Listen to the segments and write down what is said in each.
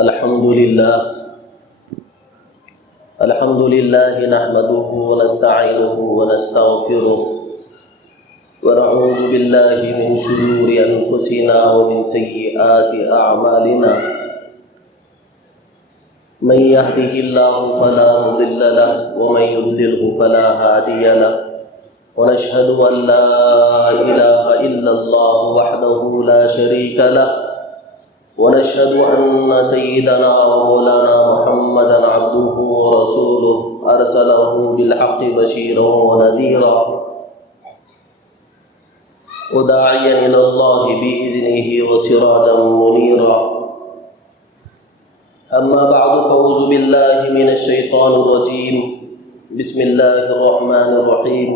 الحمد لله نحمده ونستعينه ونستغفره ونعوذ بالله من شرور أنفسنا ومن سيئات أعمالنا من يهده الله فلا مضل له ومن يضلله فلا هادي له ونشهد أن لا إله إلا الله وحده لا شريك له ونشهد أن سيدنا ومولانا محمدا عبده ورسوله أرسله بالحق بشيرا ونذيرا وداعيا إلى الله بإذنه وسراجا منيرا. أما بعد فأعوذ بالله من الشيطان الرجيم. بسم الله الرحمن الرحيم.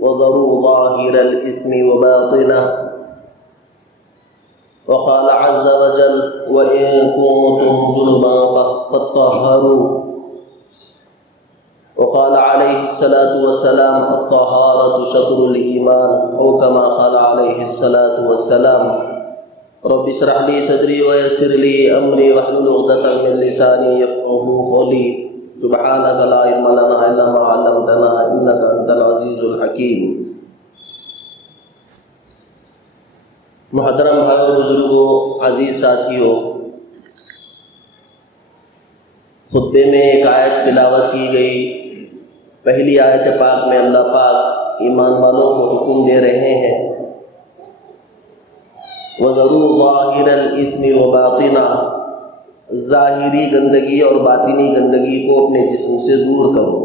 وذروا ظاهر الإثم وباطنه. وقال عز وجل وإن كنتم جنبا فاطهروا. وقال عليه الصلاة والسلام الطهارة شطر الإيمان أو كما قال عليه الصلاة والسلام. رب اشرح لي صدري ويسر لي أمري واحلل عقدة من لساني يفقهوا قولي. سبحانك لا علم لنا إلا ما علمتنا إنك أنت العزيز الحكيم. محترم بھائیو، بزرگوں، عزیز ساتھیوں، خطبے میں ایک آیت تلاوت کی گئی. پہلی آیت پاک میں اللہ پاک ایمان والوں کو حکم دے رہے ہیں وَذَرُوا ظَاهِرَ الْإِثْمِ وَبَاطِنَهُ. ظاہری گندگی اور باطنی گندگی کو اپنے جسم سے دور کرو.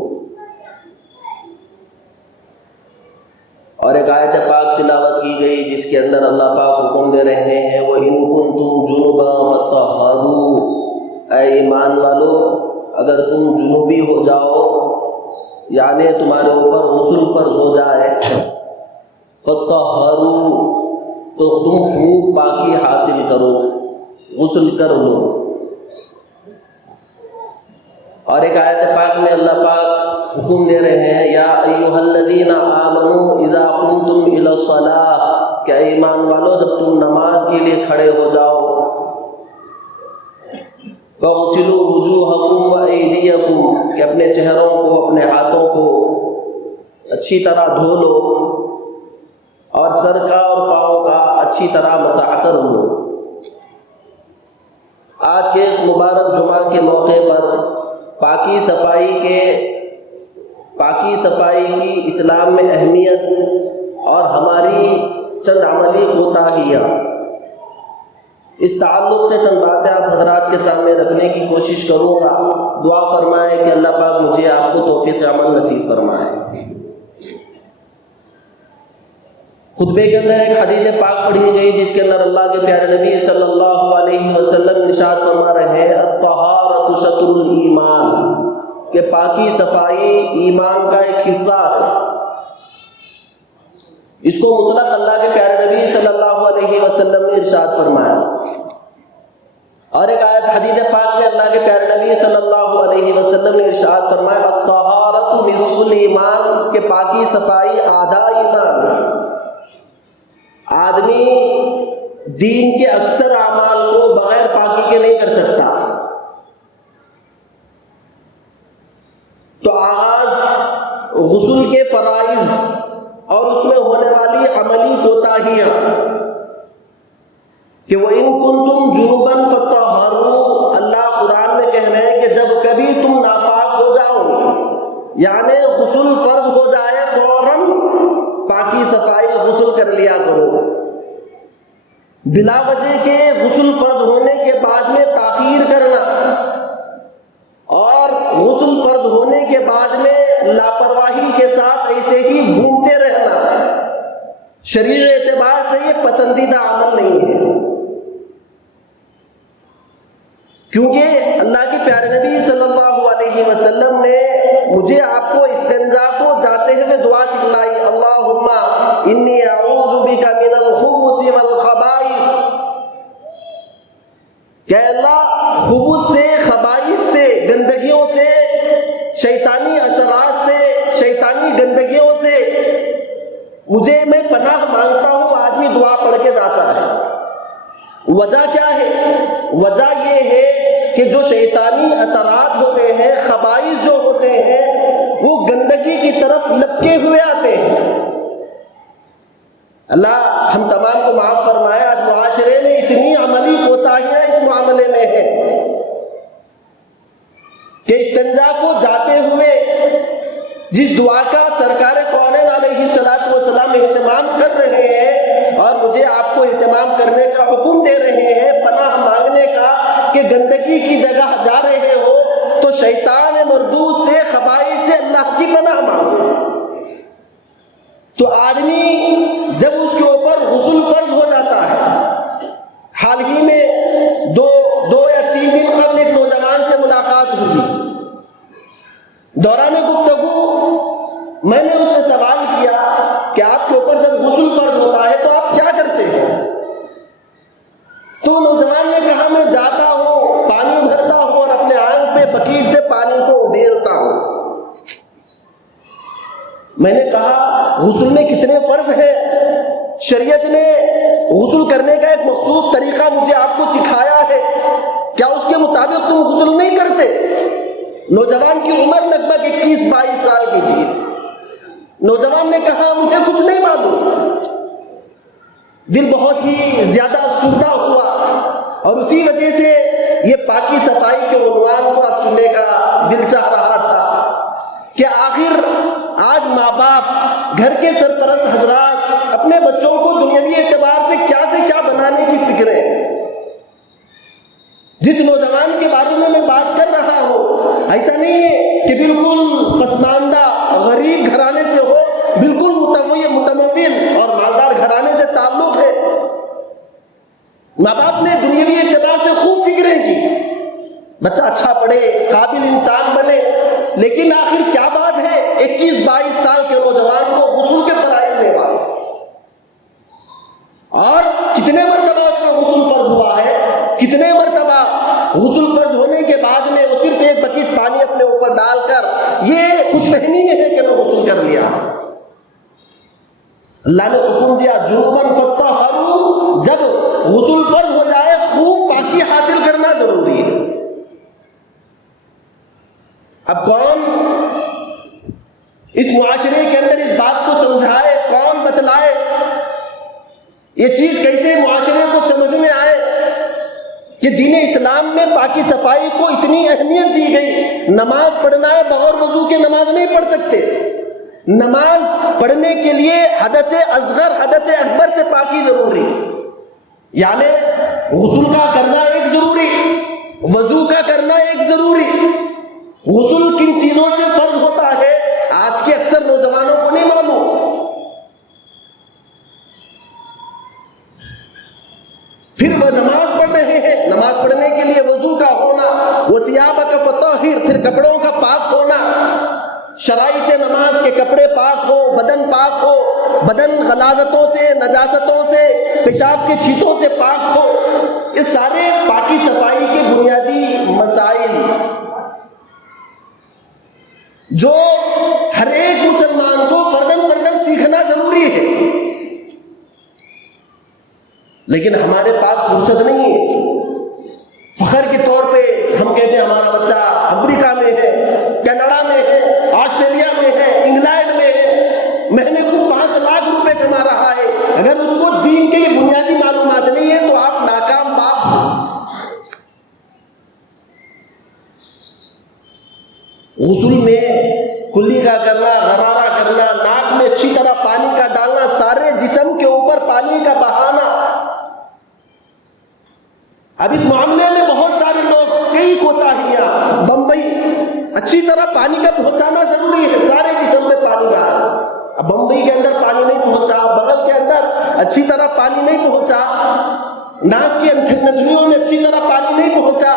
اور ایک آیت پاک تلاوت کی گئی جس کے اندر اللہ پاک حکم دے رہے ہیں وَإِن كُنتُمْ جُنُبًا فَطَهَّرُوا. اے ایمان والو، اگر تم جنوبی ہو جاؤ، یعنی تمہارے اوپر غسل فرض ہو جائے، فَطَهَّرُوا، تو تم خوب پاکی حاصل کرو، غسل کر لو. اور ایک آیت پاک میں اللہ پاک حکم دے رہے ہیں یا ایھا الذین آمنوا اذا قمتم الی الصلاۃ، کہ ایمان والو جب تم نماز کے لیے کھڑے ہو جاؤ، فاغسلوا وجوہکم وایدیکم، کہ اپنے چہروں کو، اپنے ہاتھوں کو اچھی طرح دھو لو اور سر کا اور پاؤں کا اچھی طرح مسح کر لو. آج کے اس مبارک جمعہ کے موقع پر پاکی صفائی کی اسلام میں اہمیت اور ہماری چند عملی کوتاہیاں، اس تعلق سے چند باتیں آپ حضرات کے سامنے رکھنے کی کوشش کروں گا. دعا فرمائیں کہ اللہ پاک مجھے آپ کو توفیق عمل نصیب فرمائے. خطبے کے اندر ایک حدیث پاک پڑھی گئی جس کے اندر اللہ کے پیارے نبی صلی اللہ علیہ وسلم ارشاد فرما رہے ہیں الطہارۃ شطر الایمان، کہ پاکی صفائی ایمان کا ایک حصہ ہے. اس کو مطلق اللہ کے پیارے نبی صلی اللہ علیہ وسلم نے ارشاد فرمایا. اور ایک آیت حدیث پاک میں اللہ کے پیارے نبی صلی اللہ علیہ وسلم نے ارشاد فرمایا الطہارۃ نصف الایمان، کہ پاکی صفائی آدھا ایمان ہے. آدمی دین کے اکثر اعمال کو بغیر پاکی کے نہیں کر سکتا. تو آغاز غسل کے فرائض اور اس میں ہونے والی عملی کوتاہیاں کہ وَإِن كُنتُمْ جُنُبًا فَطَهَّرُوا. اللہ قرآن میں کہہ رہے ہیں کہ جب کبھی تم ناپاک ہو جاؤ، یعنی غسل فرض ہو جائے، فوراً پاکی صفائی غسل کر لیا کرو. بلا وجہ کے غسل فرض ہونے کے بعد میں تاخیر کرنا اور غسل فرض ہونے کے بعد میں لاپرواہی کے ساتھ ایسے ہی گھومتے رہنا شرعی اعتبار سے یہ پسندیدہ عمل نہیں ہے. کیونکہ اللہ کے پیارے نبی صلی اللہ علیہ وسلم نے مجھے آپ کو استنجا کو جاتے ہوئے دعا سکھلائی اللہم انی اعوذ بک من الخبث والخبائث، کہ اللہ خبث سے، خبائث سے، گندگیوں سے، شیطانی اثرات سے، شیطانی گندگیوں سے مجھے میں پناہ مانگتا ہوں. آدمی دعا پڑھ کے جاتا ہے. وجہ کیا ہے؟ وجہ یہ ہے کہ جو شیطانی اثرات ہوتے ہیں، خبائث جو ہوتے ہیں، وہ گندگی کی طرف لپکے ہوئے آتے ہیں۔ اللہ ہم تمام کو معاف فرمائے، آج معاشرے میں اتنی عملی کوتاہیاں اس معاملے میں ہیں کہ استنجا کو جاتے ہوئے جس دعا کا سرکار کونین علیہ الصلوۃ والسلام اہتمام کر رہے ہیں اور مجھے آپ کو اہتمام کرنے کا حکم دے رہے ہیں، پناہ مانگنے کا، کہ گندگی کی جگہ جا رہے ہو تو شیطان مردود سے، خبائث سے اللہ کی پناہ مانگو۔ تو آدمی جب اس کے اوپر غسل فرض ہو جاتا ہے، حال ہی میں دو یا 3 دن قبل ایک نوجوان سے ملاقات ہوئی، دوران گفتگو میں نے اس سے سوال کیا کہ آپ کے اوپر جب غسل فرض ہوتا ہے تو آپ کیا کرتے ہیں؟ تو نوجوان نے کہا میں جاتا ہوں، پانی بھرتا ہوں اور اپنے آنکھ پہ بکیٹ سے پانی کو ڈیلتا ہوں۔ میں نے کہا غسل میں کتنے فرض ہیں؟ شریعت نے غسل کرنے کا ایک مخصوص طریقہ مجھے آپ کو سکھایا ہے، کیا اس کے مطابق تم غسل نہیں کرتے؟ نوجوان کی عمر لگ بھگ 21-22 سال کی تھی۔ نوجوان نے کہا مجھے کچھ نہیں معلوم۔ دل بہت ہی زیادہ افسردہ ہوا اور اسی وجہ سے یہ پاکی صفائی کے عنوان کو اب سننے کا دل چاہ رہا تھا کہ آخر آج ماں باپ، گھر کے سرپرست حضرات اپنے بچوں کو دنیاوی اعتبار سے کیا بنانے کی فکر ہے۔ جس نوجوان کے بارے میں بات کر رہا ہوں، ایسا نہیں ہے کہ بالکل پسماندہ غریب گھرانے سے ہو، بالکل متمول اور مالدار گھرانے سے تعلق ہے۔ ماں باپ نے دنیاوی اعتبار سے خوب فکریں کی، بچہ اچھا پڑھے، قابل انسان بنے، لیکن آخر کیا بات ہے 21-22 سال کے نوجوان کو غسل کے فرائض نہیں معلوم، اور کتنے مرتبہ اس میں غسل فرض ہوا ہے، کتنے مرتبہ غسل فرض ہونے کے بعد میں وہ صرف ایک بکیٹ پانی اپنے اوپر ڈال کر یہ خوش فہمی میں ہے کہ میں غسل کر لیا۔ اللہ نے حکم دیا جنوباً فطہروا، جب غسل فرض ہو جائے خوب پاکی حاصل کرنا ضروری ہے۔ اب کون اس معاشرے کے اندر اس بات کو سمجھائے، کون بتلائے، یہ چیز کیسے معاشرے کو سمجھ میں آئے کہ دین اسلام میں پاکی صفائی کو اتنی اہمیت دی گئی۔ نماز پڑھنا ہے، بغیر وضو کے نماز نہیں پڑھ سکتے۔ نماز پڑھنے کے لیے حدث اصغر حدث اکبر سے پاکی ضروری، یعنی غسل کا کرنا ایک ضروری، وضو کا کرنا ایک ضروری۔ غسل کن چیزوں سے فرض ہوتا ہے آج کے اکثر نوجوانوں کو نہیں معلوم۔ پھر وہ نماز پڑھ رہے ہیں، نماز پڑھنے کے لیے وضو کا ہونا، وَثِيَابَكَ فَطَهِّرْ، پھر کپڑوں کا پاک ہونا، شرائط نماز کے کپڑے پاک ہو، بدن پاک ہو، بدن غلاظتوں سے، نجاستوں سے، پیشاب کے چھینٹوں سے پاک ہو۔ یہ سارے پاکی صفائی کے بنیادی مسائل جو ہر ایک مسلمان کو فرداً سیکھنا ضروری ہے، لیکن ہمارے پاس فرصت نہیں ہے۔ فخر کے طور پہ ہم کہتے ہیں ہمارا بچہ امریکہ میں ہے، کینیڈا میں ہے، آسٹریلیا میں ہے، انگلینڈ میں ہے، مہینے کو 5 لاکھ روپے کما رہا ہے۔ اگر اس کو دین کے یہ بنیادی معلومات نہیں ہے تو آپ ناکام باپ ہیں۔ غسل میں کلی کا کرنا، غرارہ کرنا، ناک میں اچھی طرح پانی کا ڈالنا، سارے جسم کے اوپر پانی کا بہانا۔ اب اس معاملے میں بہت سارے لوگ کئی کوتاہیاں، بمبئی اچھی طرح پانی کا پہنچانا ضروری ہے، سارے جسم میں پانی بہا۔ اب بمبئی کے اندر پانی نہیں پہنچا، بغل کے اندر اچھی طرح پانی نہیں پہنچا، ناک کی نتھنیوں میں اچھی طرح پانی نہیں پہنچا،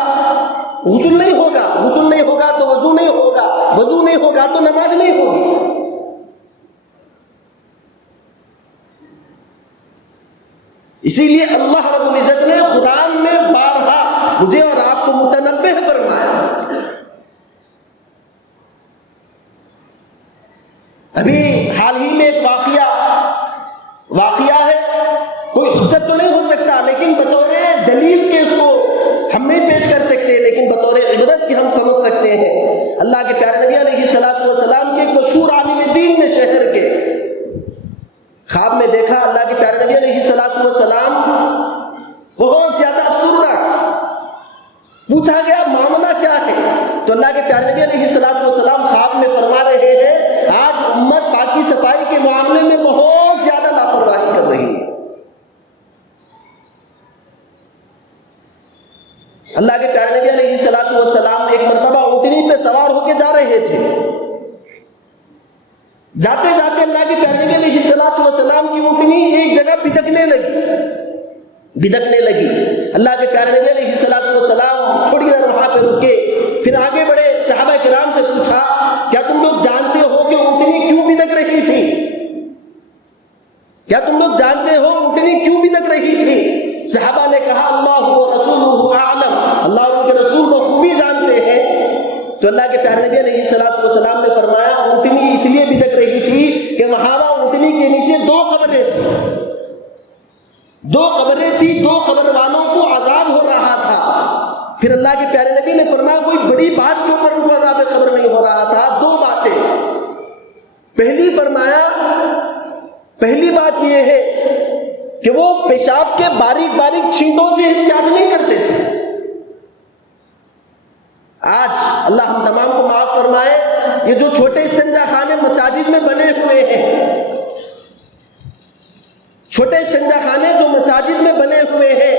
غسل نہیں ہوگا، غسل نہیں ہوگا تو وضو نہیں ہوگا، وضو نہیں ہوگا تو نماز نہیں ہوگی۔ اسی لیے اللہ رب العزت نے قرآن میں بارہا مجھے اور آپ کو متنبہ فرمایا۔ ابھی حال ہی میں ایک واقعہ ہے کوئی حجت تو نہیں ہو سکتا، لیکن بطور دلیل کے اس کو ہم نہیں پیش کر سکتے، لیکن بطور عبرت کی ہم سمجھ سکتے ہیں۔ اللہ کے پیارے نبی علیہ الصلوۃ والسلام کے ایک مشہور عالم دین نے شہر کے خواب میں دیکھا اللہ کے پیارے نبی علیہ الصلوۃ والسلام بہت زیادہ افسردہ، پوچھا گیا معاملہ کیا ہے؟ تو اللہ کے پیارے نبی علیہ الصلوۃ والسلام خواب میں فرما رہے ہیں آج امت پاکی صفائی کے معاملے میں بہت زیادہ لاپرواہی کر رہی ہے۔ اللہ کے پیارے نبی علیہ الصلوۃ والسلام ایک مرتبہ اونٹنی پہ سوار ہو کے جا رہے تھے، جاتے جاتے اللہ کے پیارے نبی علیہ الصلوۃ والسلام کی اونٹنی ایک جگہ بدکنے لگی۔ اللہ کے پیارے نبی علیہ الصلوۃ والسلام تھوڑی دیر وہاں پہ رکے، پھر آگے بڑھے، صحابہ کرام سے پوچھا کیا تم لوگ جانتے ہو کہ اونٹنی کیوں بدک رہی تھی؟ کیا تم لوگ جانتے ہو اونٹنی کیوں بدک رہی تھی؟ صحابہ نے کہا اللہ و رسولہ اعلم، اللہ اور ان کے رسول بخوبی جانتے ہیں۔ تو اللہ کے پیارے نبی علیہ الصلوۃ والسلام نے فرمایا اونٹنی اس لیے بدک رہی تھی کہ وہاں اونٹنی کے نیچے دو قبریں تھیں، دو قبر والوں کو عذاب ہو رہا تھا۔ پھر اللہ کے پیارے نبی نے فرمایا کوئی بڑی بات کے اوپر ان کو عذاب قبر نہیں ہو رہا تھا، دو باتیں۔ پہلی بات یہ ہے کہ وہ پیشاب کے باریک باریک چھینٹوں سے احتیاط نہیں کرتے تھے۔ آج اللہ ہم تمام کو معاف فرمائے، یہ جو چھوٹے استنجا خانے مساجد میں بنے ہوئے ہیں، چھوٹے استنجا خانے جو مساجد میں بنے ہوئے ہیں،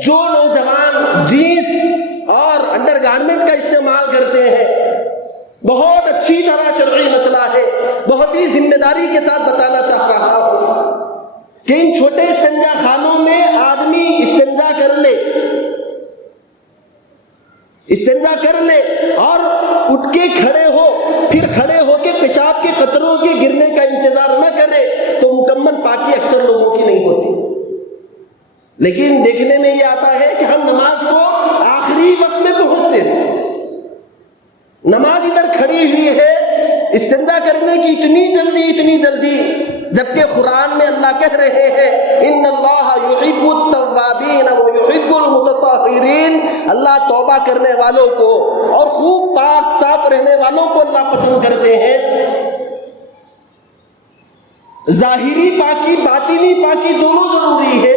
جو نوجوان جینس اور انڈر گارمنٹ کا استعمال کرتے ہیں، بہت اچھی طرح شرعی مسئلہ ہے، بہت ہی ذمہ داری کے ساتھ بتانا چاہ رہا ہوں کہ ان چھوٹے استنجا خانوں میں آدمی استنجا کر لے اور اٹھ کے کھڑے ہو، پھر کھڑے ہو کے پیشاب کے قطروں کے گرنے کا انتظار نہ کرے تو مکمل پاکی اکثر لوگوں کی نہیں ہوتی۔ لیکن دیکھنے میں یہ آتا ہے کہ ہم نماز کو آخری وقت میں پہنچتے ہیں، نماز ادھر کھڑی ہوئی ہے، استنجا کرنے کی اتنی جلدی، جبکہ قرآن میں اللہ کہہ رہے ہیں ان اللہ یحب التوابین ویحب المتطہرین، اللہ توبہ کرنے والوں کو اور خوب پاک صاف رہنے والوں کو اللہ پسند کرتے ہیں۔ ظاہری پاکی باطنی پاکی دونوں ضروری ہے۔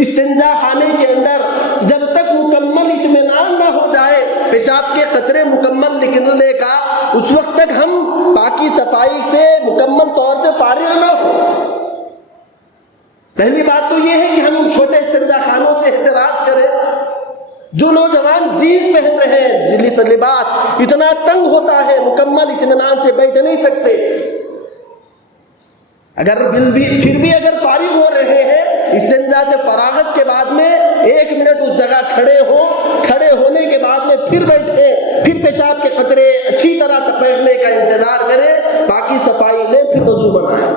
استنجا خانے کے اندر جب تک مکمل اطمینان نہ ہو جائے پیشاب کے قطرے مکمل نکلنے کا، اس وقت تک ہم پاکی صفائی سے مکمل طور سے فارغ نہ ہو۔ پہلی بات تو یہ ہے کہ ہم چھوٹے استنجا خانوں سے احتراز کریں۔ جو نوجوان جینس پہن رہے ہیں، جس لباس اتنا تنگ ہوتا ہے، مکمل اطمینان سے بیٹھ نہیں سکتے، پھر بھی اگر فارغ ہو رہے ہیں استنجا سے فراغت کے بعد میں 1 منٹ اس جگہ کھڑے ہونے کے بعد میں پھر بیٹھے، پھر پیشاب کے قطرے اچھی طرح ٹپکنے کا انتظار کریں، باقی صفائی لیں، پھر وضو بنائیں۔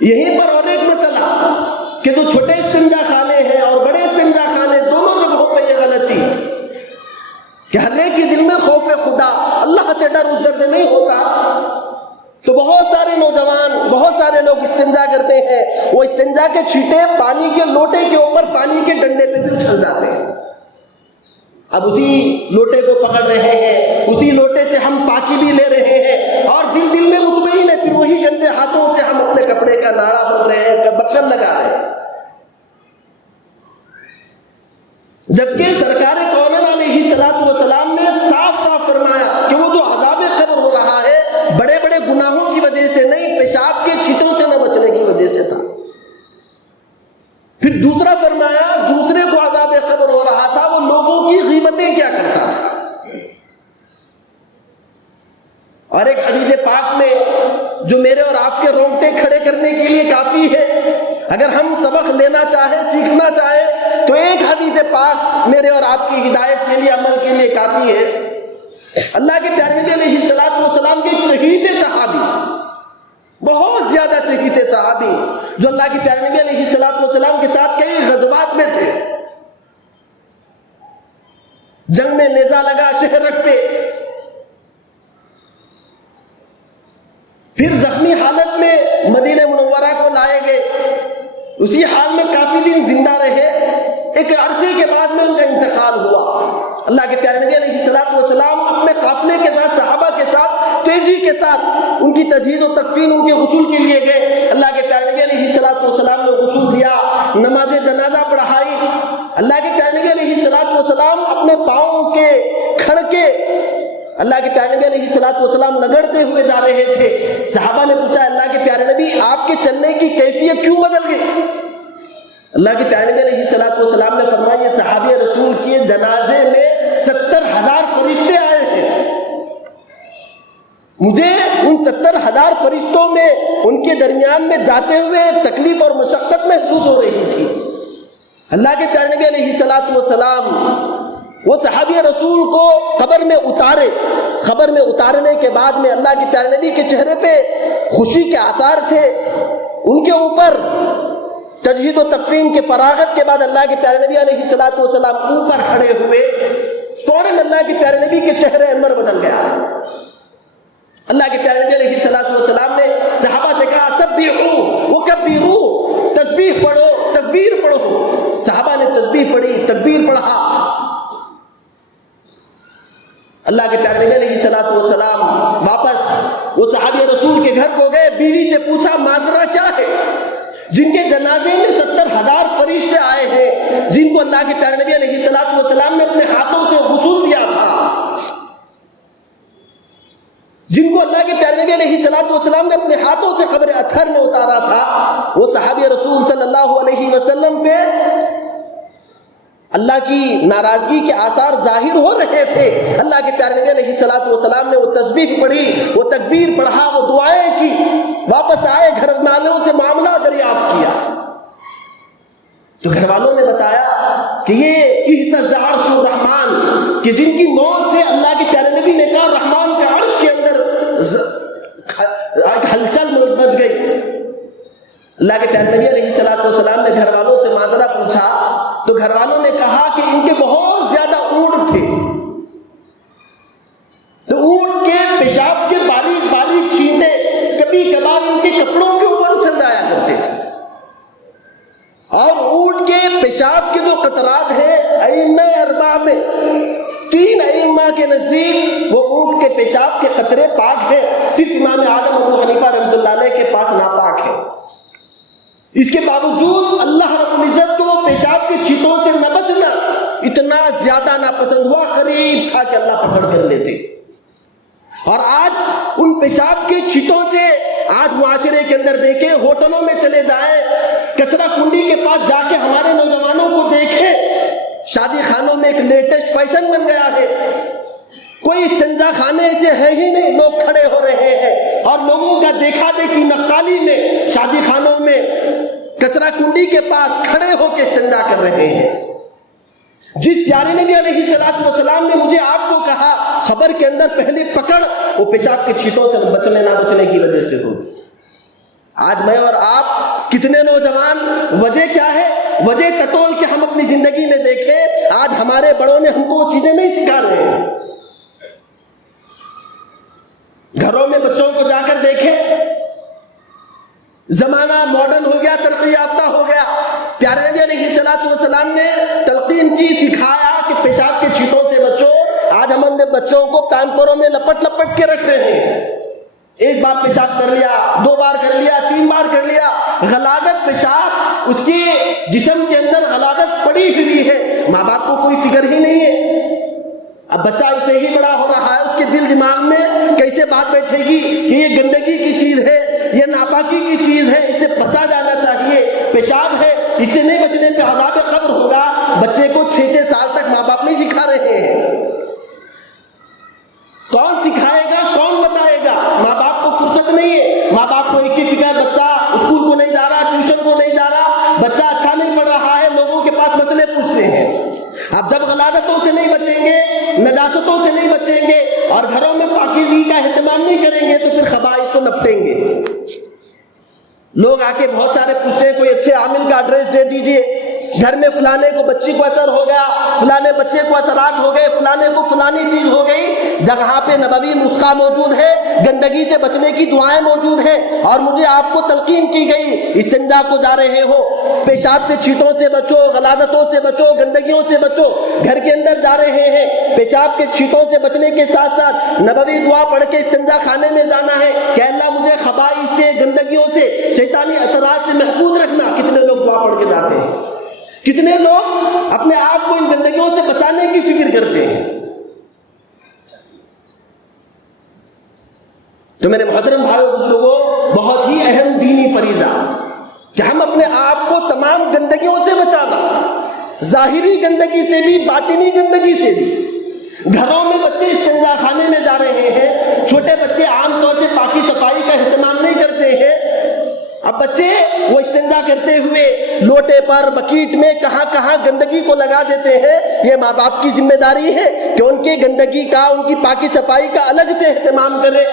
یہیں پر اور ایک مسئلہ کہ جو چھوٹے استنجا خانے ہیں اور بڑے استنجا خانے، دونوں جگہوں پہ یہ غلطی کہ ہر ایک کے دل میں خوف خدا، اللہ سے ڈر اس درد نہیں ہوتا، تو بہت سارے نوجوان، بہت سارے لوگ استنجا کرتے ہیں، وہ استنجا کے چھینٹے پانی کے لوٹے کے اوپر پانی کے ڈنڈے پہ بھی اچھل جاتے ہیں۔ اب اسی لوٹے کو پکڑ رہے ہیں، اسی لوٹے سے ہم پاکی بھی لے رہے ہیں اور دل میں مطمئن ہے، پھر وہی گندے ہاتھوں سے ہم اپنے کپڑے کا ناڑا بن رہے ہیں، بکر لگا رہے ہیں۔ جبکہ سرکار کونین علیہ الصلوۃ والسلام نے صاف فرمایا کہ وہ جو عذاب قبر ہو رہا ہے بڑے بڑے گناہوں کی وجہ سے نہیں، پیشاب کے چھینٹوں سے نہ بچنے کی وجہ سے تھا۔ پھر دوسرا فرمایا دوسرے کو عذاب قبر ہو رہا تھا وہ لوگوں کی غیبتیں کیا کرتا تھا۔ اور ایک حدیث پاک میں جو میرے اور آپ کے رونگٹے کھڑے کرنے کے لیے کافی ہے، اگر ہم سبق لینا چاہیں، سیکھنا چاہیں، تو ایک حدیث پاک میرے اور آپ کی ہدایت کے لیے، عمل کے لیے کافی ہے۔ اللہ کے پیارے نبی علیہ الصلوۃ والسلام کے چہیتے صحابی، بہت زیادہ چہیتے صحابی، جو اللہ کے پیارے نبی علیہ الصلوۃ والسلام کے ساتھ کئی غزوات میں تھے، جنگ میں نیزہ لگا شہرک پہ، پھر زخمی حالت میں مدینہ منورہ کو لائے گئے، اسی حال میں کافی دن زندہ رہے، ایک عرصے کے بعد میں ان کا انتقال ہوا۔ اللہ کے پیارے نبی علیہ السلام اپنے قافلے کے ساتھ، صحابہ کے ساتھ تیزی کے ساتھ ان کی تجہیز و تکفین، ان کے غسل کے لیے گئے۔ اللہ کے پیارے نبی علیہ السلام نے غسل دیا، نماز جنازہ پڑھائی۔ اللہ کے پیارے نبی علیہ السلام اپنے پاؤں کے کھڑکے اللہ کے پیارے نبی علیہ السلام رگڑتے ہوئے جا رہے تھے۔ صحابہ نے پوچھا، اللہ کے پیارے نبی آپ کے چلنے کی کیفیت کیوں بدل گئی؟ اللہ کے پیارے نبی علیہ السلام نے فرمایا، یہ صحابی رسول کے جنازے میں 70,000 فرشتے آئے ہیں، مجھے ان 70,000 فرشتوں میں ان کے درمیان میں جاتے ہوئے تکلیف اور مشقت محسوس ہو رہی تھی۔ اللہ کے پیارے نبی علیہ السلام وہ صحابی رسول کو قبر میں اتارے۔ قبر میں اتارنے کے بعد میں اللہ کے پیارے نبی کے چہرے پہ خوشی کے آثار تھے، ان کے اوپر تجہیز و تکفین کے فراغت کے بعد اللہ کے پیارے نبی علیہ السلام اوپر کھڑے ہوئے، فوراً اللہ کے پیارے نبی کے چہرے انور بدل گیا۔ اللہ کے پیارے نبی علیہ السلام نے صحابہ سے کہا، سبحوا وکبروا، تسبیح پڑھو، تکبیر پڑھو۔ صحابہ نے تسبیح پڑھی، تکبیر پڑھا۔ اللہ کے پیارے نبی علیہ السلام واپس وہ صحابی رسول کے گھر کو گئے، بیوی سے پوچھا ماجرا کیا ہے؟ جن کے جنازے میں 70,000 فرشتے آئے ہیں، جن کو اللہ کے پیارے نبی علیہ السلام نے اپنے ہاتھوں سے غسل دیا تھا، جن کو اللہ کے پیارے نبی علیہ السلام نے اپنے ہاتھوں سے قبر اطہر میں اتارا تھا، وہ صحابی رسول صلی اللہ علیہ وسلم پہ اللہ کی ناراضگی کے آثار ظاہر ہو رہے تھے۔ اللہ کے پیارے نبی علیہ السلام نے وہ تسبیح پڑھی، وہ تکبیر پڑھا، وہ دعائیں کی، واپس آئے، گھر والوں سے معاملہ دریافت کیا تو گھر والوں نے بتایا کہ یہ اہتز عرش الرحمن، کہ جن کی موت سے اللہ کے پیارے نبی نے کہا رحمان کے عرش کے اندر ہلچل مچ گئی۔ اللہ کے پیارے نبی علیہ السلام نے گھر والوں سے ماجرا پوچھا تو گھر والوں نے کہا کہ ان کے بہت زیادہ اونٹ تھے، تو اونٹ کے پیشاب کے باریک باریک چھینٹے کبھی کبھار ان کے کپڑوں کے اوپر اچھل جایا کرتے تھے، اور اونٹ کے پیشاب کے جو قطرات ہیں ائمہ اربعہ میں 3 ائمہ کے نزدیک وہ اونٹ کے پیشاب کے قطرے پاک ہیں، صرف امام اعظم ابو حنیفہ رحمۃ اللہ علیہ کے پاس ناپاک ہے۔ اس کے باوجود اللہ رب العزت کو پیشاب کے چھینٹوں سے نہ بچنا اتنا زیادہ ناپسند ہوا، قریب تھا کہ اللہ پکڑ کر لیتے۔ اور آج ان پیشاب کے چھینٹوں سے آج معاشرے کے اندر دیکھیں، ہوٹلوں میں چلے جائیں، کچرا کنڈی کے پاس جا کے ہمارے نوجوانوں کو دیکھیں، شادی خانوں میں ایک لیٹسٹ فیشن بن گیا ہے، کوئی استنجا خانے سے ہے ہی نہیں، لوگ کھڑے ہو رہے ہیں اور لوگوں کا دیکھا دیکھی نقالی میں شادی خانوں میں کچرا کنڈی کے پاس کھڑے ہو کے استنجا کر رہے ہیں۔ جس پیارے نبی علیہ السلام نے مجھے آپ کو کہا خبر کے اندر پہلی پکڑ وہ پیشاب کے چھینٹوں سے بچنے نہ بچنے کی وجہ سے ہو، آج میں اور آپ کتنے نوجوان، وجہ کیا ہے؟ وجہ ٹٹول کے ہم اپنی زندگی میں دیکھیں، آج ہمارے بڑوں نے ہم کو وہ چیزیں نہیں سکھا رہے ہیں۔ گھروں میں بچوں کو جا کر دیکھیں، زمانہ ماڈرن ہو گیا، ترقی یافتہ ہو گیا، پیارے نبی علیہ السلام نے تلقین کی، سکھایا کہ پیشاب کے چھینٹوں سے بچو۔ آج ہم اپنے بچوں کو پیمپروں میں لپٹ لپٹ کے رکھ رہے ہیں، ایک بار پیشاب کر لیا، 2 بار کر لیا، 3 بار کر لیا، غلاظت پیشاب اس کے جسم کے اندر غلاظت پڑی ہوئی ہے، ماں باپ کو کوئی فکر ہی نہیں ہے۔ اب بچہ اسے ہی بڑا ہو رہا ہے، اس کے دل دماغ میں کیسے بات بیٹھے گی کہ یہ گندگی کی چیز ہے، یہ ناپاکی کی چیز ہے، اس سے بچا جانا چاہیے، پیشاب ہے، اس سے نہیں بچنے پہ عذاب قبر ہوگا۔ بچے کو 6 سال تک ماں باپ نہیں سکھا رہے ہیں، کون سکھائے گا، کون بتائے گا؟ ماں باپ کو فرصت نہیں ہے، ماں باپ کو ایک ہی فکر، بچہ اسکول کو نہیں جا رہا، ٹیوشن کو نہیں جا رہا، بچہ اچھا نہیں پڑھ رہا ہے، لوگوں کے پاس مسئلے پوچھتے ہیں۔ اب جب غلاظتوں سے نہیں بچیں گے، نجاستوں سے نہیں بچیں گے اور گھروں میں پاکیزگی کا اہتمام نہیں کریں گے تو پھر خبائث تو نپٹیں گے۔ لوگ آ کے بہت سارے پوچھتے ہیں کوئی اچھے عامل کا ایڈریس دے دیجئے، گھر میں فلانے کو بچی کو اثر ہو گیا، فلانے بچے کو اثرات ہو گئے، فلانے کو فلانی چیز ہو گئی، جہاں پہ نبوی نسخہ موجود ہے، گندگی سے بچنے کی دعائیں موجود ہیں، اور مجھے آپ کو تلقین کی گئی استنجا کو جا رہے ہو، پیشاب کے چھینٹوں سے بچو، غلاظتوں سے بچو، گندگیوں سے بچو، گھر کے اندر جا رہے ہیں، پیشاب کے چھینٹوں سے بچنے کے ساتھ ساتھ نبوی دعا پڑھ کے استنجا خانے میں جانا ہے کہ اللہ مجھے خبائث سے، گندگیوں سے، شیطانی اثرات سے محفوظ رکھنا۔ کتنے لوگ دعا پڑھ کے جاتے ہیں، کتنے لوگ اپنے آپ کو ان گندگیوں سے بچانے کی فکر کرتے ہیں۔ تو میرے محترم بھائیو بزرگوں، بہت ہی اہم دینی فریضہ کہ ہم اپنے آپ کو تمام گندگیوں سے بچانا، ظاہری گندگی سے بھی، باطنی گندگی سے بھی۔ گھروں میں بچے استنجا خانے میں جا رہے ہیں، چھوٹے بچے عام طور سے پاکی صفائی کا اہتمام نہیں کرتے ہیں۔ اب بچے وہ استنجا کرتے ہوئے لوٹے پر، بکیٹ میں کہاں کہاں گندگی کو لگا دیتے ہیں۔ یہ ماں باپ کی ذمہ داری ہے کہ ان کی گندگی کا، ان کی پاکی صفائی کا الگ سے اہتمام کرے۔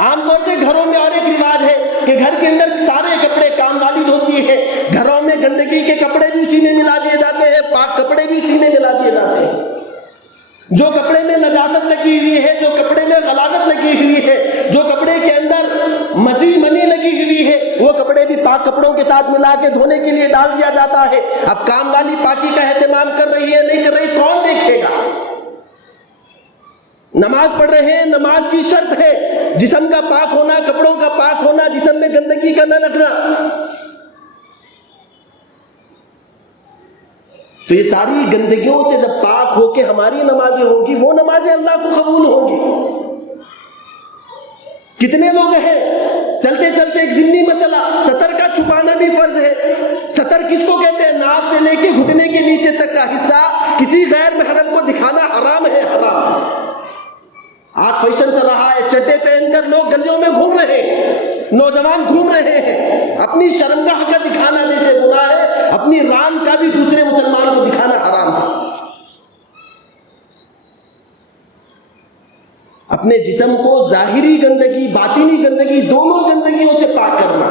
عام طور سے گھروں میں اور ایک رواج ہے کہ گھر کے اندر سارے کپڑے کام والی دھوتی ہے، گھروں میں گندگی کے کپڑے بھی اسی میں ملا دیے جاتے ہیں، پاک کپڑے بھی اسی میں ملا دیے جاتے ہیں۔ جو کپڑے میں نجاست لگی ہوئی ہے، جو کپڑے میں غلاظت لگی ہوئی ہے، جو کپڑے کے اندر مزید منی لگی ہوئی ہے، وہ کپڑے بھی پاک کپڑوں کے ساتھ ملا کے دھونے کے لیے ڈال دیا جاتا ہے۔ اب کام والی پاکی کا اہتمام کر رہی ہے نہیں کر رہی، کون دیکھے گا؟ نماز پڑھ رہے ہیں، نماز کی شرط ہے جسم کا پاک ہونا، کپڑوں کا پاک ہونا، جسم میں گندگی کا نہ رکھنا۔ تو یہ ساری گندگیوں سے جب پاک ہو کے ہماری نمازیں ہوں گی، وہ نمازیں اللہ کو قبول ہوں گی۔ کتنے لوگ ہیں چلتے چلتے ایک ضمنی مسئلہ، سطر کا چھپانا بھی فرض ہے۔ سطر کس کو کہتے ہیں؟ ناف سے لے کے گھٹنے کے نیچے تک کا حصہ کسی غیر محرم کو دکھانا حرام ہے، حرام۔ آج فیشن چل رہا ہے، چڈے پہن کر لوگ گلیوں میں گھوم رہے ہیں، نوجوان گھوم رہے ہیں۔ اپنی شرمگاہ کا دکھانا جیسے گناہ ہے، اپنی ران کا بھی دوسرے مسلمان کو دکھانا حرام ہے۔ اپنے جسم کو ظاہری گندگی، باطنی گندگی، دونوں گندگیوں سے پاک کرنا۔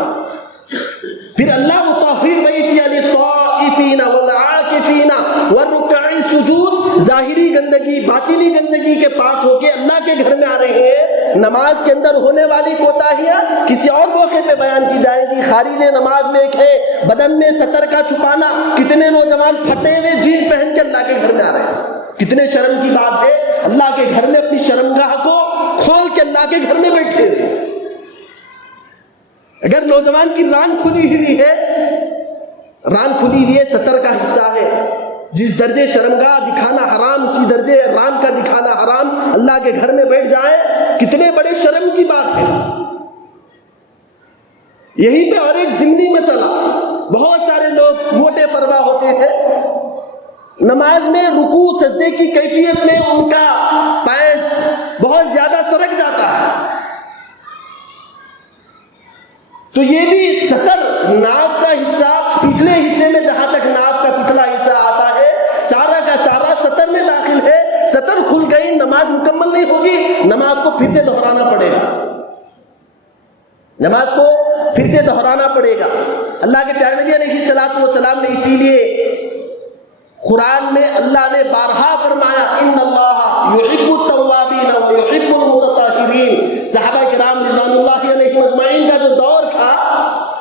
پھر اللہ طاہر بیتی للطائفین والعاکفین والرکع السجود، ظاہری گندگی، باطنی گندگی کے پاک ہو کے اللہ کے گھر میں آ رہے ہیں۔ نماز کے اندر ہونے والی کوتاہیاں کسی اور موقع پہ بیان کی جائے گی۔ خارج نماز میں ایک ہے بدن میں سطر کا چھپانا۔ کتنے نوجوان پھٹے ہوئے جینس پہن کے اللہ کے گھر میں آ رہے ہیں، کتنے شرم کی بات ہے، اللہ کے گھر میں اپنی شرمگاہ کو کھول کے اللہ کے گھر میں بیٹھے ہوئے۔ اگر نوجوان کی ران کھلی ہوئی ہے، ران کھلی ہوئی ہے، سطر کا حصہ ہے، جس درجے شرمگاہ دکھانا حرام، اسی درجے ران کا دکھانا حرام، اللہ کے گھر میں بیٹھ جائے، کتنے بڑے شرم کی بات ہے۔ یہیں پہ اور ایک ضمنی مسئلہ، بہت سارے لوگ موٹے فرما ہوتے ہیں، نماز میں رکوع سجدے کی کیفیت میں ان کا پینٹ بہت زیادہ سرک جاتا ہے، تو یہ بھی سطر، ناف کا حصہ، پچھلے حصے میں جہاں تک ناف کا پچھلا حصہ آتا ہے، سارا کا سارا سطر میں داخل ہے۔ سطر کھل گئی، نماز مکمل نہیں ہوگی، نماز کو پھر سے دہرانا پڑے گا، نماز کو پھر سے دہرانا پڑے گا۔ اللہ کے پیارے نبی علیہ الصلوۃ والسلام نے اسی لیے قرآن میں اللہ نے بارہا فرمایا، ان اللہ یحب التوابین ویحب المتطہرین۔ صحابہ کرام رضوان اللہ علیہم اجمعین کا جو دور تھا،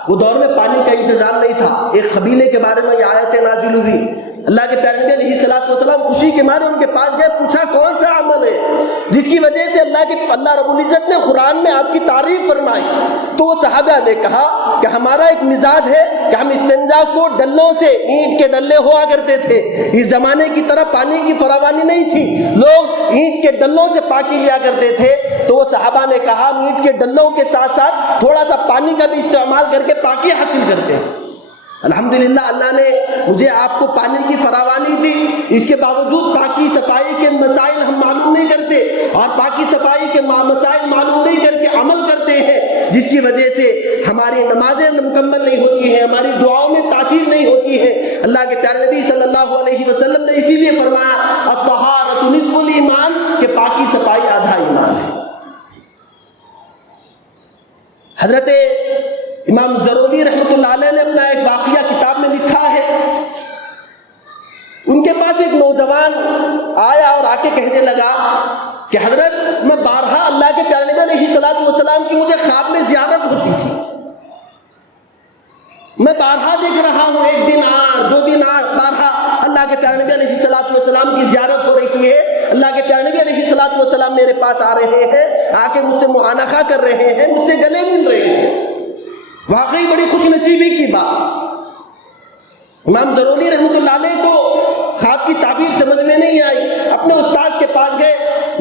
وہ دور میں پانی کا انتظام نہیں تھا۔ ایک قبیلے کے بارے میں یہ آیتیں نازل ہوئی، اللہ کے پیارے نبی علیہ الصلوۃ والسلام خوشی کے مارے ان کے پاس گئے، پوچھا کون سا عمل ہے جس کی وجہ سے اللہ رب العزت نے قرآن میں آپ کی تعریف فرمائی؟ تو وہ صحابہ نے کہا کہ ہمارا ایک مزاج ہے کہ ہم استنجا کو ڈلوں سے، اینٹ کے ڈلے ہوا کرتے تھے، اس زمانے کی طرح پانی کی فراوانی نہیں تھی، لوگ اینٹ کے ڈلوں سے پاکی لیا کرتے تھے۔ تو وہ صحابہ نے کہا اینٹ کے ڈلوں کے ساتھ ساتھ تھوڑا سا پانی کا بھی استعمال کر کے پاکی حاصل کرتے ہیں۔ الحمدللہ اللہ نے مجھے آپ کو پانی کی فراوانی دی، اس کے باوجود پاکی صفائی کے مسائل ہم معلوم نہیں کرتے، اور پاکی صفائی کے مسائل معلوم نہیں کر کے عمل کرتے ہیں، جس کی وجہ سے ہماری نمازیں مکمل نہیں ہوتی ہیں، ہماری دعاؤں میں تاثیر نہیں ہوتی ہے۔ اللہ کے پیارے نبی صلی اللہ علیہ وسلم نے اسی لیے فرمایا الطہارۃ نصف الایمان، کہ پاکی صفائی آدھا ایمان ہے۔ حضرت امام ضروری رحمۃ اللہ علیہ نے اپنا ایک واقعہ کتاب میں لکھا ہے. ان کے پاس ایک نوجوان آیا اور آ کے کہنے لگا کہ حضرت میں بارہا اللہ کے پیارے نبی علیہ الصلوۃ والسلام کی مجھے خواب میں زیارت ہوتی تھی. میں بارہا دیکھ رہا ہوں، ایک دن دو دن بارہا اللہ کے پیارے نبی علیہ الصلوۃ والسلام کی زیارت ہو رہی ہے. اللہ کے پیارے نبی علیہ الصلوۃ والسلام میرے پاس آ رہے ہیں، آ کے مجھ سے معانقہ کر رہے ہیں، مجھ سے گلے مل رہے ہیں. واقعی بڑی خوش نصیبی کی بات. امام ضروری رحمۃ اللہ علیہ کو خواب کی تعبیر سمجھ میں نہیں آئی. اپنے استاد کے پاس گئے،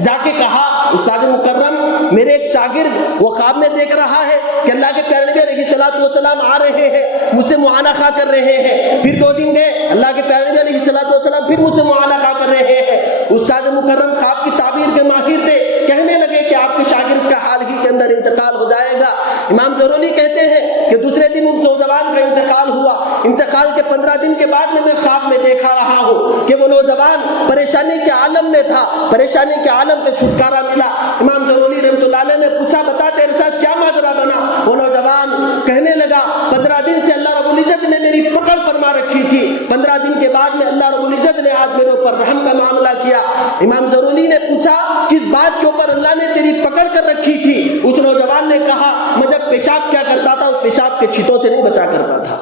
جا کے کہا استاد مکرم میرے ایک شاگرد وہ خواب میں دیکھ رہا ہے کہ اللہ کے پیارے نبی علیہ الصلوۃ والسلام آ رہے ہیں، مجھ سے معانقہ کر رہے ہیں. پھر 2 دن گئے، اللہ کے پیارے نبی علیہ الصلوۃ والسلام پھر مجھ سے معانقہ کر رہے ہیں. استاد مکرم خواب کی تعبیر کے ماہر تھے، کہنے لگے کہ آپ کے شاگرد کا حال ہی کے اندر انتقال ہو جائے گا. امام ضروری کہتے ہیں کہ دوسرے دن ان نوجوان کا انتقال ہوا. انتقال کے 15 دن کے بعد میں خواب میں دیکھا رہا ہوں کہ وہ نوجوان پریشانی کے عالم میں تھا، پریشانی کے عالم سے چھٹکارا ملا. امام ضروری رحمۃ اللہ علیہ نے پوچھا بتا تیرے ساتھ کیا ماجرا بنا؟ وہ نوجوان کہنے لگا 15 دن سے اللہ رب العزت نے میری پکڑ فرما رکھی تھی، 15 دن کے بعد میں اللہ رب العزت نے آج میرے اوپر رحم کا معاملہ کیا. امام ضروری نے پوچھا کس بات کے اوپر اللہ نے تیری پکڑ کر رکھی تھی؟ اس نوجوان نے کہا میں جب پیشاب کیا کرتا تھا اس پیشاب کے چھینٹوں سے نہیں بچا کرتا تھا.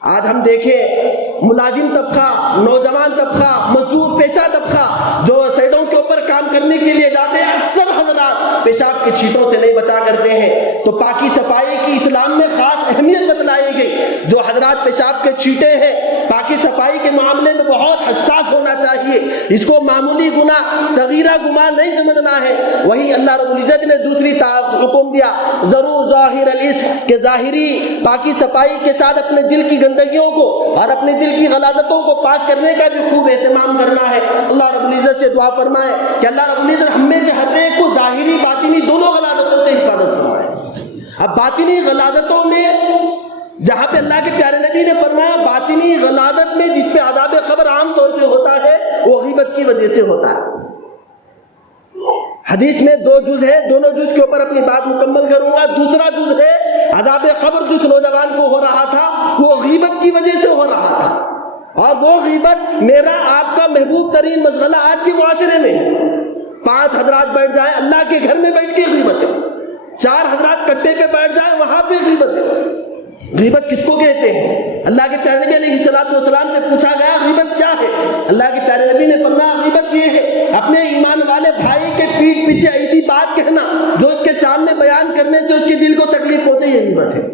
آج ہم دیکھیں ملازم طبقہ، نوجوان طبقہ، مزدور پیشہ طبقہ جو سیڈوں کے اوپر کام کرنے کے لیے جاتے ہیں، اکثر حضرات پیشاب کے چھینٹوں سے نہیں بچا کرتے ہیں. تو پاکی صفائی کی اسلام میں خاص اہمیت بتلائی گئی. جو حضرات پیشاب کے چھینٹے ہیں پاکی صفائی کے معاملے میں بہت حساس ہونا چاہیے. اس کو معمولی گناہ، صغیرہ گناہ نہیں سمجھنا ہے. وہی اللہ رب العزت نے دوسری حکم دیا ضرور ظاہر العشق کہ ظاہری پاکی صفائی کے ساتھ اپنے دل کی گندگیوں کو اور اپنے دل کی غلاظتوں کو پاک کرنے کا بھی خوب اہتمام کرنا ہے. اللہ رب العزت سے دعا فرمائے کہ اللہ رب العزت ہم میں سے ہر ایک کو ظاہری باطنی دونوں غلاظتوں سے حفاظت فرمائے. اب باطنی غلاظتوں میں جہاں پہ اللہ کے پیارے نبی نے فرمایا باطنی غلاظت میں جس پہ عذاب قبر عام طور سے ہوتا ہے وہ غیبت کی وجہ سے ہوتا ہے. حدیث میں 2 جز ہے، دونوں جز کے اوپر اپنی بات مکمل کروں گا. دوسرا جز ہے عذاب قبر جس نوجوان کو ہو رہا تھا وہ غیبت کی وجہ سے ہو رہا تھا. اور وہ غیبت میرا آپ کا محبوب ترین مشغلہ آج کے معاشرے میں ہے. 5 حضرات بیٹھ جائیں اللہ کے گھر میں بیٹھ کے غیبت ہے، 4 حضرات کٹے پہ بیٹھ جائیں وہاں پہ غیبت ہے. غیبت کس کو کہتے ہیں؟ اللہ کے پیارے نبی علیہ الصلوۃ والسلام سے پوچھا گیا غیبت کیا ہے؟ اللہ کے پیارے نبی نے فرمایا غیبت یہ ہے اپنے ایمان والے بھائی کے پیٹھ پیچھے ایسی بات کہنا جو اس کے سامنے بیان کرنے سے اس کے دل کو تکلیف پہنچے، یہ غیبت ہے.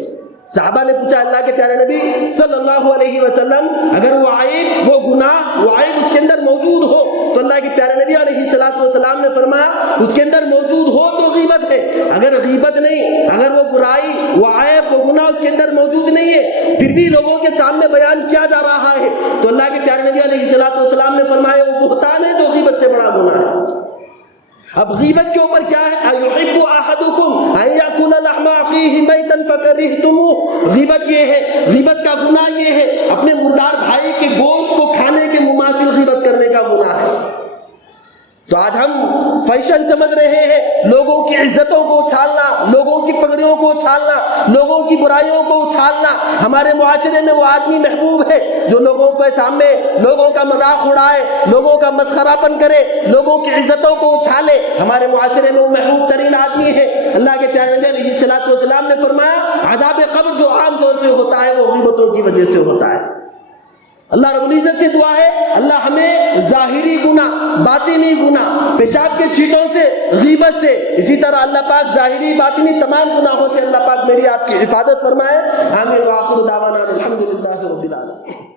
صحابہ نے پوچھا اللہ کے پیارے نبی صلی اللہ علیہ وسلم اگر وہ عیب، وہ گناہ، وہ عیب اس کے اندر موجود ہو تو اللہ کے پیارے نبی علیہ الصلوۃ والسلام نے فرمایا اس کے اندر موجود ہو تو غیبت ہے. اگر غیبت نہیں، اگر وہ برائی، وہ عیب، وہ گناہ اس کے اندر موجود نہیں ہے پھر بھی لوگوں کے سامنے بیان کیا جا رہا ہے تو اللہ کے پیارے نبی علیہ الصلوۃ والسلام نے فرمایا وہ بہتان ہے جو غیبت سے بڑا گناہ ہے. اب غیبت کے اوپر کیا ہے؟ اَيُحِبُّ أَحَدُكُمْ أَن يَأْكُلَ لَحْمَ أَخِيهِ مَيْتًا فَكَرِهْتُمُوهُ. غیبت یہ ہے، غیبت کا گناہ یہ ہے اپنے مردار بھائی کے گوشت کو کھانے کے مماثل غیبت کرنے کا گناہ ہے. تو آج ہم فیشن سمجھ رہے ہیں لوگوں کی عزتوں کو اچھالنا، لوگوں کی پگڑیوں کو اچھالنا، لوگوں کی برائیوں کو اچھالنا. ہمارے معاشرے میں وہ آدمی محبوب ہے جو لوگوں کے سامنے لوگوں کا مذاق اڑائے، لوگوں کا مسخرہ پن کرے، لوگوں کی عزتوں کو اچھالے. ہمارے معاشرے میں وہ محبوب ترین آدمی ہے. اللہ کے پیارے نبی علیہ الصلوۃ والسلام نے فرمایا عذاب قبر جو عام طور سے ہوتا ہے وہ غیبتوں کی وجہ سے ہوتا ہے. اللہ رب العزت سے دعا ہے اللہ ہمیں ظاہری گناہ، باطنی گناہ، پیشاب کے چھینٹوں سے، غیبت سے، اسی طرح اللہ پاک ظاہری باطنی تمام گناہوں سے اللہ پاک میری آپ کی حفاظت فرمائے. آمین. وآخر دعوانا الحمدللہ رب العالمین.